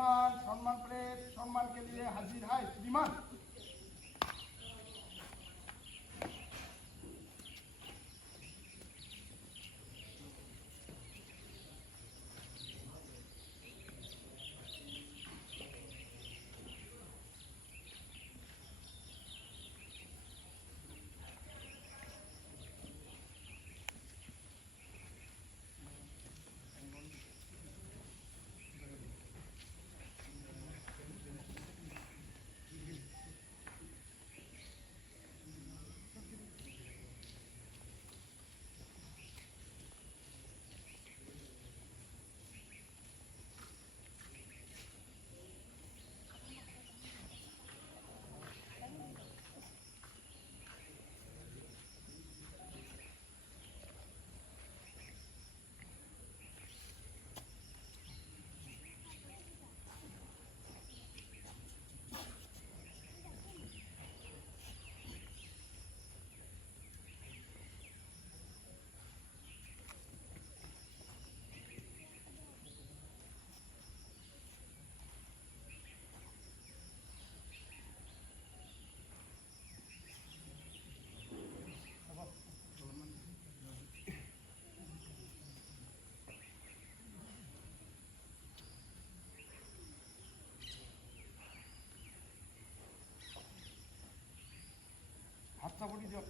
सम्मान सम्मान प्लेट सम्मान के लिए हाजिर है श्रीमान। हाथ पड़ी दियो।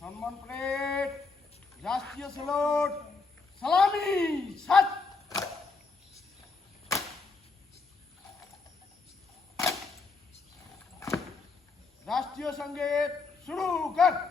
सम्मान प्लेट राष्ट्रीय सैल्यूट सलामी सच। राष्ट्रीय संगीत शुरू कर।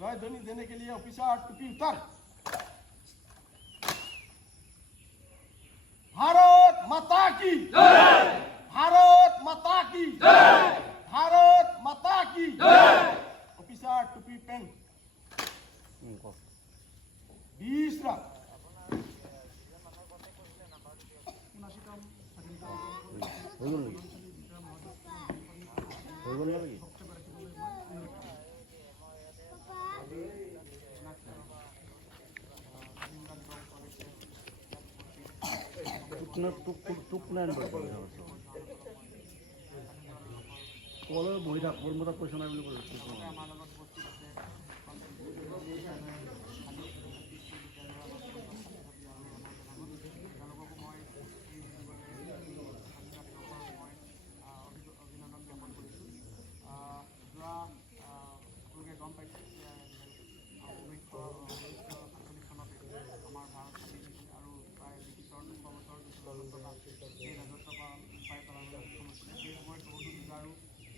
जय ध्वनि देने के लिए ऑफिसर टुपी उतर। भारत माता की जय। भारत माता की जय। भारत माता की जय। ऑफिसर टुपी पहन 20 लाख বহি থাক মোৰ মতে কৈছে নাই বুলি কৈছে।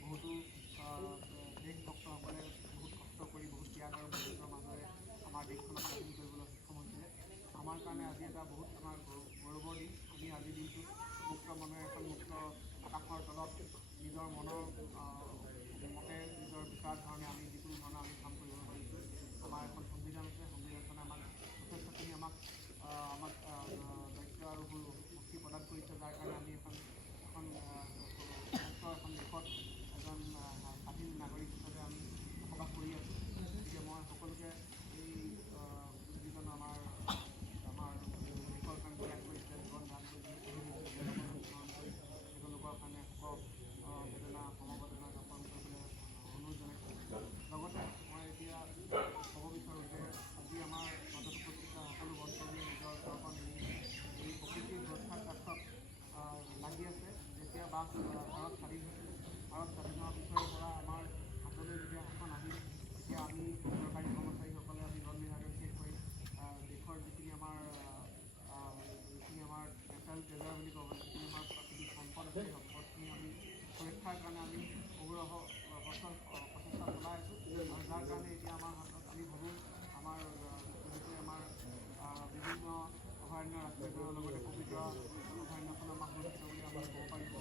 বহুতো দেশভক্তসকলে বহুত কৰাৰ ধৰণে আমি যিকোনো ধৰণৰ আমি কাম কৰিব পাৰিছোঁ। আমাৰ এখন সংবিধান আছে, সংবিধানখনে আমাক যথেষ্টখিনি আমাক দায়িত্ব আৰু শক্তি প্ৰদান কৰিছে, যাৰ কাৰণে আমি এখন দেশত এজন স্বাধীন নাগৰিক হিচাপে আমি বসবাস কৰি আছোঁ। গতিকে মই সকলোকে এই যিজন আমাৰ দেশৰ কাৰণে ত্যাগ কৰিছে, জীৱন দান কৰিছে, তেওঁলোকৰ কাৰণে বেদনা সমবেদনা জ্ঞাপন কৰিবলৈ অনুৰোধ জনাইছোঁ। লগতে মই এতিয়া ক'ব বিচাৰোঁ যে আজি আমাৰ মাজত উপস্থিত সকলো বন্ধুসকলে নিজৰ ঘৰখন এই প্ৰকৃতিৰ সুৰক্ষাৰ ক্ষেত্ৰত লাগি আছে। যেতিয়া ভাৰত স্বাধীন হৈছিলে, ভাৰত স্বাধীন হোৱাৰ পিছৰে পৰা আমাৰ হাতলৈ যেতিয়া শাসন আহিল, তেতিয়া আমি চৰকাৰী কৰ্মচাৰীসকলে আমি বন বিভাগে বিশেষ কৰি দেশৰ যিখিনি আমাৰ নেচাৰেল ট্ৰেজাৰ বুলি ক'ব, যিখিনি আমাৰ প্ৰাকৃতিক সম্পদ আছে, সেই সম্পদখিনি আমি সুৰক্ষাৰ কাৰণে আমি অহৰহ প্ৰচেষ্টা চলাই আছোঁ। আৰু যাৰ কাৰণে এতিয়া আমাৰ হাতত আমি ভাবোঁ আমাৰ যেনেকৈ আমাৰ বিভিন্ন অভয়াৰণ্য ৰাষ্ট্ৰীয় উদ্যানৰ লগতে পবিত্ৰ অভয়াৰণ্যখন আমাক সুৰক্ষিত বুলি আমি ক'ব পাৰিছোঁ,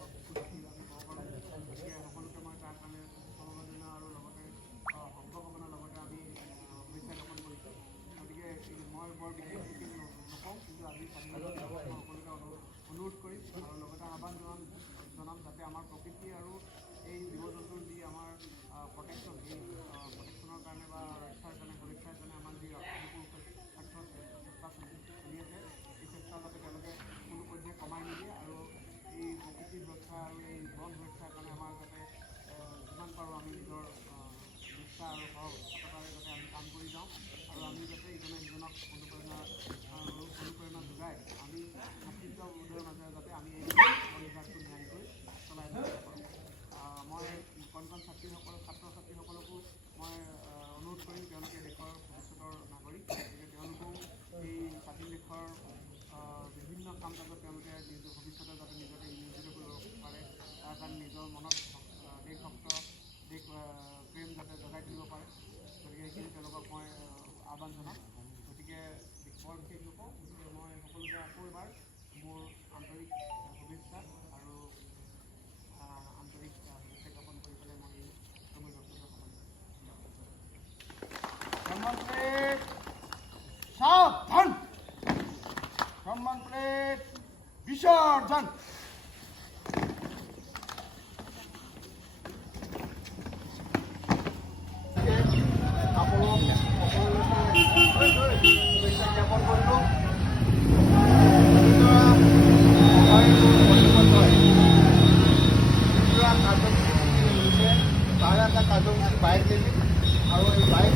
আমি ক'ব পাৰোঁ। গতিকে সকলোকে মই তাৰ কাৰণে সমবেদনা আৰু লগতে সংঘবনৰ লগতে আমি শুভেচ্ছা জ্ঞাপন কৰিছোঁ। গতিকে মই বৰ বিশেষ নকওঁ, কিন্তু আজি স্বাধীনতা মই সকলোকে অনুৰোধ কৰিম আৰু লগতে আহ্বান জনাম যাতে আমাৰ প্ৰকৃতি আৰু এই জীৱ জন্তুৰ যি আমাৰ প্ৰটেকশ্যন, এই প্ৰটেকশ্যনৰ কাৰণে বা ৰক্ষাৰ কাৰণে সুৰক্ষাৰ কাৰণে আমাৰ যি ক্ষেত্ৰত চেষ্টা চলি আছে, এই চেষ্টা যাতে তেওঁলোকে কোনো পৰ্যায়ে কমাই নিদিয়ে আৰু এই প্ৰকৃতিৰ সুৰক্ষা আৰু এই বন সুৰক্ষাৰ কাৰণে আমাৰ যাতে যিমান পাৰোঁ আমি নিজৰ নিষ্ঠা আৰু সততাৰে যাতে আমি কাম কৰি যাওঁ আৰু আমি যাতে ইজনে সিজনক অনুপ্ৰেৰণা যোগাই আমি ভাতৃত্ববোধৰ মাজেৰে যাতে আমি এই বন বিভাগটো নিয়াৰিকৈ চলাই থাকিব পাৰোঁ। মই কণ ছাত্ৰ ছাত্ৰীসকলকো মই অনুৰোধ কৰিম, তেওঁলোকে দেশৰ ভৱিষ্যতৰ নাগৰিক, গতিকে তেওঁলোকেও এই স্বাধীন দেশৰ বিভিন্ন কাম কাজত তেওঁলোকে নিজৰ ভৱিষ্যতে যাতে নিজকে নিয়োজিত কৰিব পাৰে, তাৰ কাৰণে নিজৰ মনত দেশভক্ত দেশ প্ৰেম যাতে জগাই তুলিব পাৰে। গতিকে এইখিনি তেওঁলোকক মই আহ্বান জনাম। গতিকে বৰ বিশেষ নকওঁ, গতিকে মই সকলোকে আকৌ এবাৰ মোৰ আন্তৰিক শুভেচ্ছা আৰু আন্তৰিক শুভেচ্ছা জ্ঞাপন কৰি পেলাই মই এই সময় বক্তব্য সম্মান প্লেট সাবধান, সম্মান প্লেট বিসর্জন। শুভেচ্ছা জ্ঞাপন কৰিলোঁ। তাৰ এটা কাৰ্যসূচী বাইক ৰেলী আৰু এই বাইক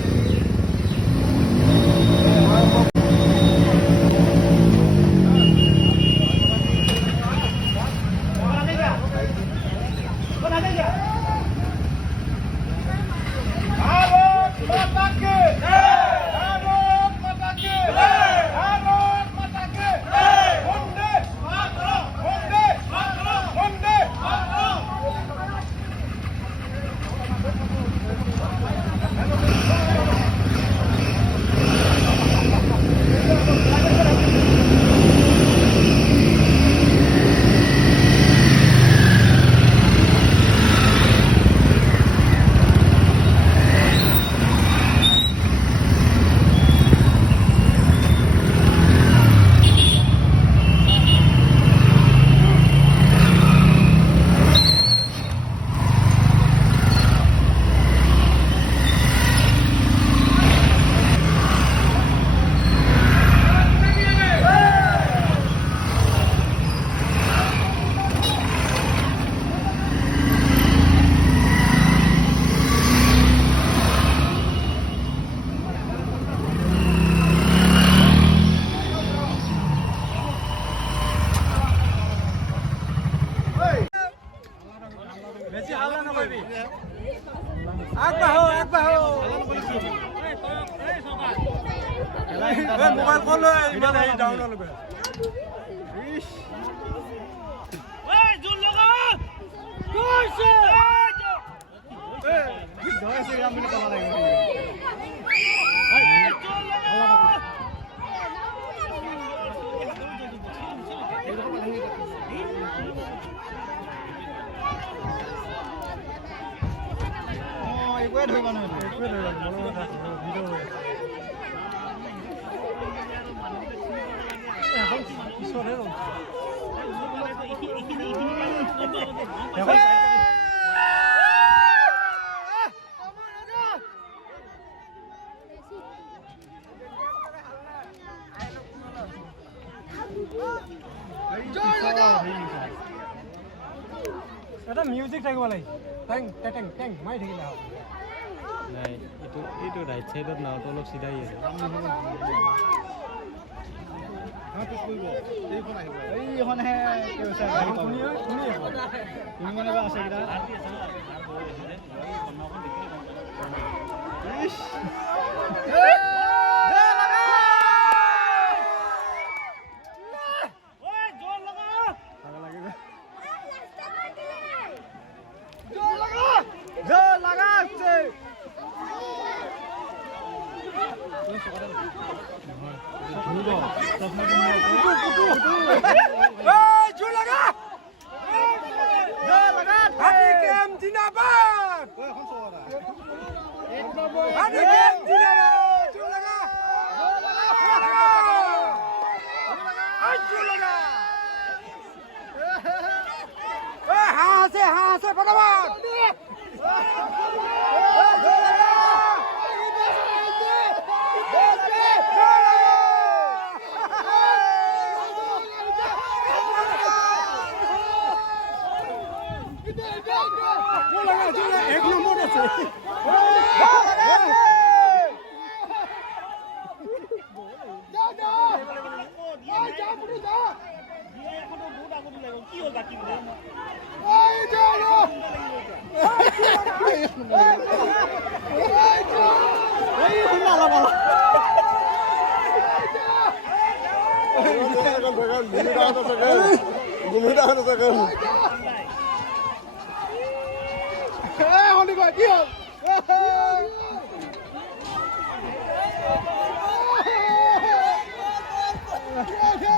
মোবাইল কল ইমান হেৰি ডাউন নল'বে। একোৱে ধৰিব নোৱাৰিলো একোৱে ধৰিব নোৱাৰিলো ভিডিঅ' হৈ আছে এখন পিছতহে ৰ'ব এটা মিউজিক থাকিব লাগে টেং টেং টেং মাৰি থাকিলে হ'ব নাই এইটো ৰাইট সাইডত নাওটো অলপ চিধা হৈ আছে এইখনহে শুনি মানে বা আছে কিটা Yeah.